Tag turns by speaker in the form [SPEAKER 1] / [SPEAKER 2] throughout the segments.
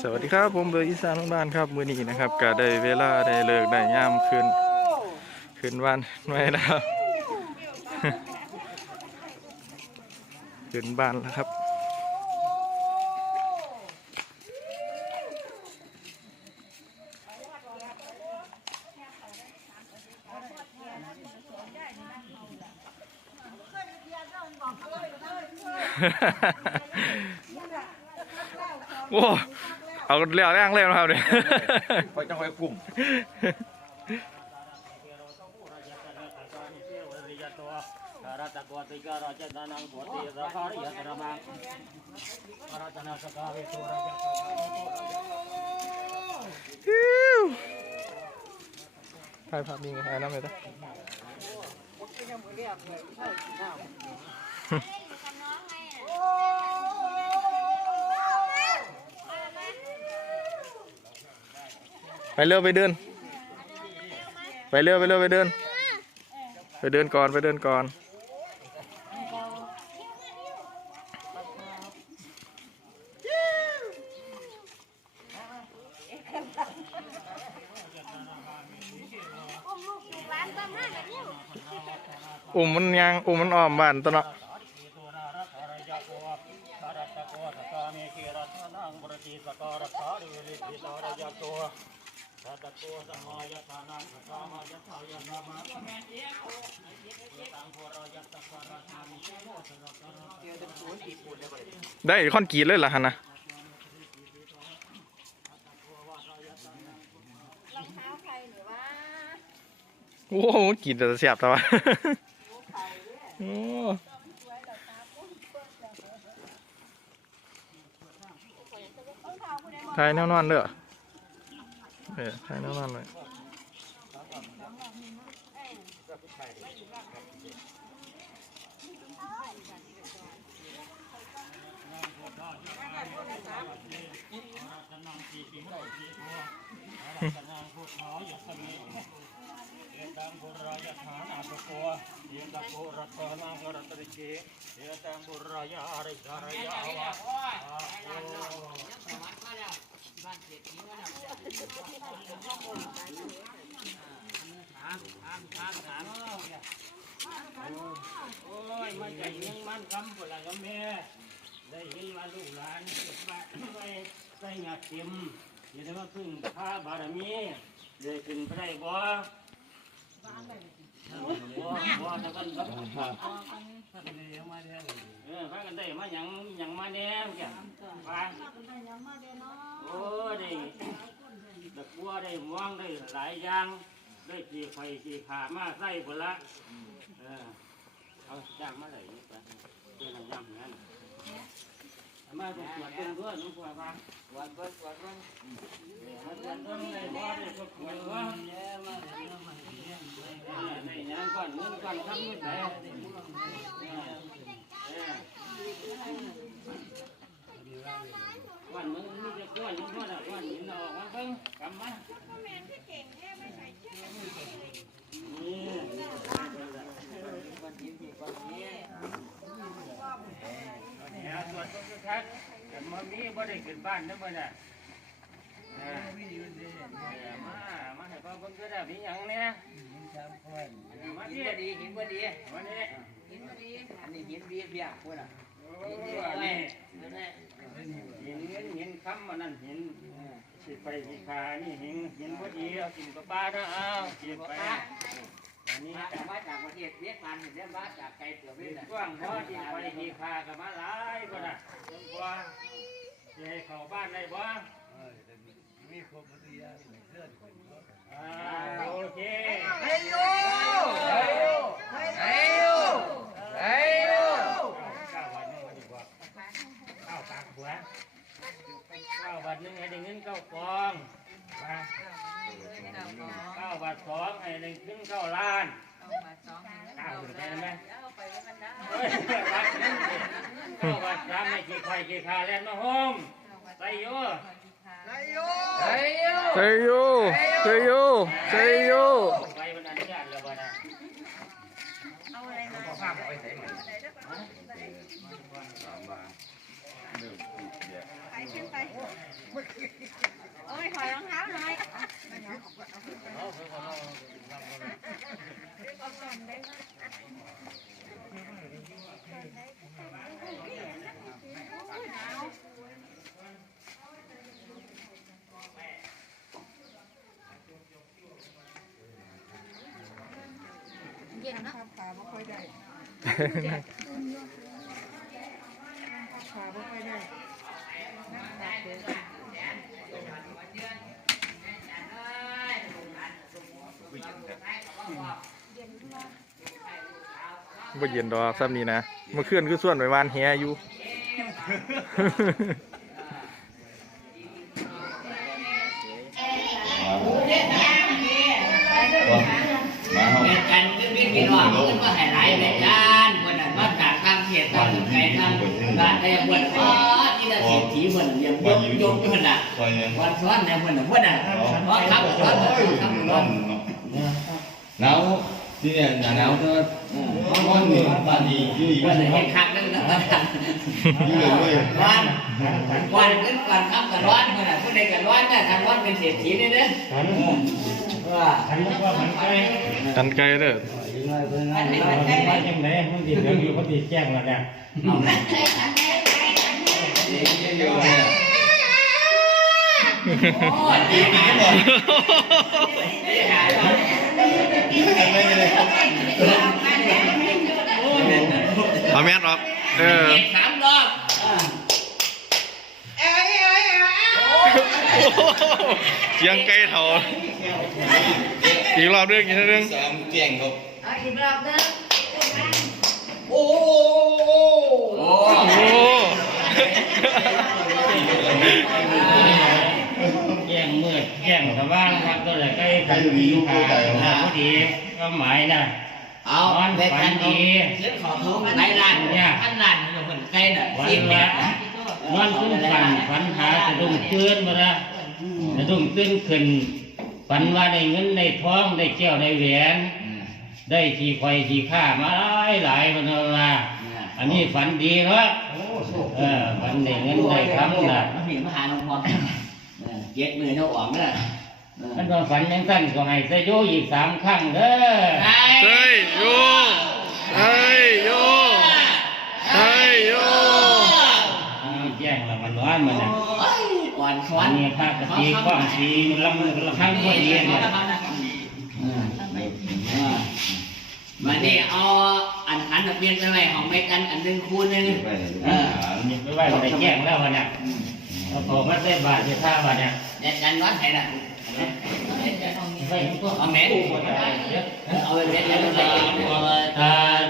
[SPEAKER 1] สวัสดีครับผมเบอร์อีสานบ้านครับมื้อนี้นะครับก็ได้เวลาได้เลิกได้ยามขึ้นขึ้นวันไม่แล้วขึ้นบ้านแล้วครับ โอ้เอาเรียวแรงเลยนะครับเนี่ย
[SPEAKER 2] คอยจังคอยกลุ่ม
[SPEAKER 3] รัตกวติการาชนานังสวติราคาริยตระมังรัตนาสกาวิสุราชกา
[SPEAKER 1] ถ่ายภาพมีไงถ่ายน้ำเลยจ้ะ เร็วไปเดิน ไปเร็วไปเร็วไปเดิน ไปเดินก่อนไปเดินก่อน อุ้มมันยังอุ้มมันอ้อมบ้านตัวเนาะ
[SPEAKER 3] ตัตรยะโกรัตโกสกาเมกิรัตนังบรติสการสาริริติสารยะโกรัตสมายตานังกามายตายนามาตังโพรยตสการามิโมสรการ
[SPEAKER 1] ได้คอนกรีตเลยเหรอฮะนะ
[SPEAKER 4] รองเท้าใครหรือว่า
[SPEAKER 1] โอ้โหกีดแต่เสียบแต่ว่าโอ้ถ่ายแนวนอนเด้อ ออถ่ายแนวนอนเลย
[SPEAKER 3] เอตัง บุรานาสโกเอตังบุรัตนังรัตริเกเอตังบุรายาริกรายาวะโอ้ยมันใจยังมันคำบุรายแม่ได้ยินว่าลูกหลานเก็บบ้าไว้ใส่หยาเต็มอย่าได้ว่าพึ่งพระบารมีได้ขึ้นไปได้บ่บ่บ่ตะกันครับเออพากันได้มาหยังหยังมาแหน่จ้ะพาโอ้ได้ตะกัวได้ม่วงได้หลายอย่างได้ขี่ไฟขี่ขามาใส่พุ่นละเออเอาจ้างมาเลยนี่ไปเป็นน้ำยำนั่นมาตรวจตรงด้วยนุ่งกว่าบ้างตรวจเบิ่งตรวจเบิ่งมาตรวจเบิ่งได้บ่ได้ก็ควรว่าในงานก่อนเงินก่อนทำเงินไหน วันมึงมีแต่ก้อนมึงก้อนอะก้อนหินออกมาเพิ่งกำมานี่เนี่ยส่วนต้นทักแต่มามีบ่ได้ขึ้นบ้านนะเมื่อน่ะมามาให้พ่อเพิ่งก็ได้มีอย่างเนี้ยมาดิดีหินบ่ดีวันนี้
[SPEAKER 5] นนี้หินดียเบี้ยพวกน่ะ
[SPEAKER 3] หินดีนี่หินเงินหินคำมันนั่นหินสิไปสิขานี่หินหินบ่ดีเอากินกับป้าเนาะเอากินไปอันนี้
[SPEAKER 5] มาจากประเทศเวียดนามเห็นได้มาจากไกลเกือบเวียดนาม
[SPEAKER 3] กว้างพอที่ไปสิขากับมาหลายบ่น่ะกว่าสิให้เข้าบ้านได้บ่อ่าโอเค
[SPEAKER 5] เฮ้ยโยเฮ้ยโยเฮ้ยโยเฮ้ยโย
[SPEAKER 3] เก้าวันนึงมาดีกว่าเก้าปากหัวเก้าวันนึงให้ได้เงินเก้ากองมาเก้าบาทสองให้ได้เงินเก้าล้านเก้าถึงได้ไหมเฮ้ยบาทหนึงสิเก้าบาทสามให้กี่ไข่กี่ขาแล้วมาโฮมใส่โย
[SPEAKER 5] เฮ้ยโยเฮ้ยโย
[SPEAKER 1] เซโยเซโยเซโย
[SPEAKER 3] ไปมันอนุญาตแล้วบ่นะ
[SPEAKER 2] ข้ามไปใส่ใหม่
[SPEAKER 4] ไปขึ้นไป โอ้ยถอยรองเท้าหน่อยเย็นเนาะ
[SPEAKER 5] ตาไม่ค่อยได้
[SPEAKER 1] บ่เย็นดอกซ้ำนี้นะมาเคลื่อนขึ้นส่วนไปวานเฮีย
[SPEAKER 2] อ
[SPEAKER 6] ยู่ กันขึ้นวิ่งพี่น้องขึ้นมาหายไรในด้านบนนั้นว่าจากทางเขตทางไกลทางบ้านได้บนฟ้าที่จะเศรษฐีบนยังยกยกบนน่ะวันซ้อนในบนน่ะบนน่ะเพราะครับเพราะครับ
[SPEAKER 2] เพราะแล้ว ที่เนี่ยหนาวก็ห้องหนึ่งบ้านดี
[SPEAKER 6] ที่นี่
[SPEAKER 2] บ้าน
[SPEAKER 6] ไห
[SPEAKER 2] น
[SPEAKER 6] ให้คักนั่นนะ
[SPEAKER 2] อยู่เลยเว้
[SPEAKER 6] ยบ้นวันขึ้นก่อนครับก็ร้อนขนาดผู้ใดกันร้อนนะทางร้อนเป็นเศรษฐีนี่เด้อ
[SPEAKER 3] ทันว่ามัน
[SPEAKER 1] ไกลทันี้อ
[SPEAKER 6] ทันกันไกล
[SPEAKER 3] ยันดีเยู่พอดีแจ้งเนี่ย
[SPEAKER 6] เอาแม่
[SPEAKER 2] น
[SPEAKER 6] ห
[SPEAKER 1] รอกเออ
[SPEAKER 6] สามรอบ
[SPEAKER 1] เออยังไกลเถาอีกรอบเรื่องอีกเรื่อง
[SPEAKER 2] สามเตียงครับ
[SPEAKER 4] อีกรอบเรื่อ
[SPEAKER 6] โอ้
[SPEAKER 1] โห
[SPEAKER 3] แย่งมืดแย่งกับว่างครับตัวไหนใกล้กันมีลูกค้าพอดีก็หมายนะ
[SPEAKER 6] เอาไปกันดีเรื่องของเขาไปร้านเนี่ยท่านร้านเราเหมือนใกล้น่ะสิ
[SPEAKER 3] นี่
[SPEAKER 6] ย
[SPEAKER 3] นอนขึ้นฝันฝันหาจะดุ้งตื้นมาละจะดุ้งตื้นขึ้นฝันว่าได้เงินได้ท้องได้เกี้ยวด้เหรียญได้ขี่ควายขี่ข้ามาหลายหลายมันละอันนี้ฝันดีเนาะฝันได้เงินได้ครับนะ
[SPEAKER 6] มหาลงพอ เจ็บมือเจ้าอ่องนะ
[SPEAKER 3] มันตอนฝันยังสั้นก็ให้ใส่โยอีกสามครั้งเด้อ
[SPEAKER 1] ใส่โยใส่โยใส่โย
[SPEAKER 3] แจ้งละมันร้อนมันอะ
[SPEAKER 6] วันสวัน
[SPEAKER 3] นี่ภาคกะทิข้องสีมันละมือระครั้งคนเย็นเนี่ย
[SPEAKER 6] มันนี่เอาอันขันตะเบียนอะไรของเมกันอันหนึ่งคูณหนึ่งเออ
[SPEAKER 3] ไม่ไหวเลยแจ้งแล้วมันอะ แล้วก็วัดได้บาทจะท่าบาทเนี่ย
[SPEAKER 6] เยันยันวัดไหนล่ะ
[SPEAKER 3] ใส่ตัเอา
[SPEAKER 6] เม่เอาแม่เอาแม่เอาแม่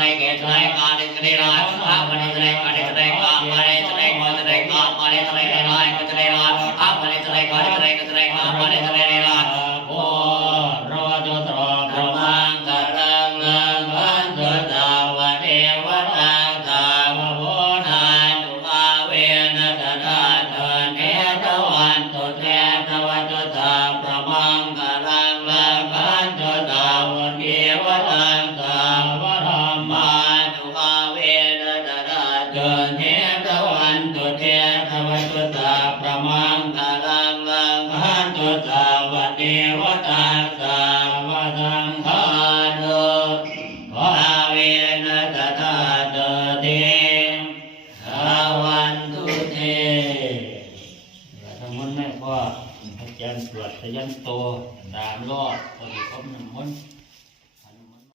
[SPEAKER 6] ายแก่ายกาเดทะเลรายพรนทะเลกาเดทเลกามาเดทเลกาทเลกามาเดทะเลลายกาทะเลลายพระวันทะเลกาเดทเลกาทะเลกามาเดทเลลาโอรอจตรธรรมังกรังวันตุตาวเทวตา
[SPEAKER 3] ตาวโหนาตุภาเวนตนา เทวตาสาวทังทานุภาเวนะตถาตเตสาวันตุเททั้งหมดแม่พ่ออาจารย์ตรวจทะยันโตตามรอด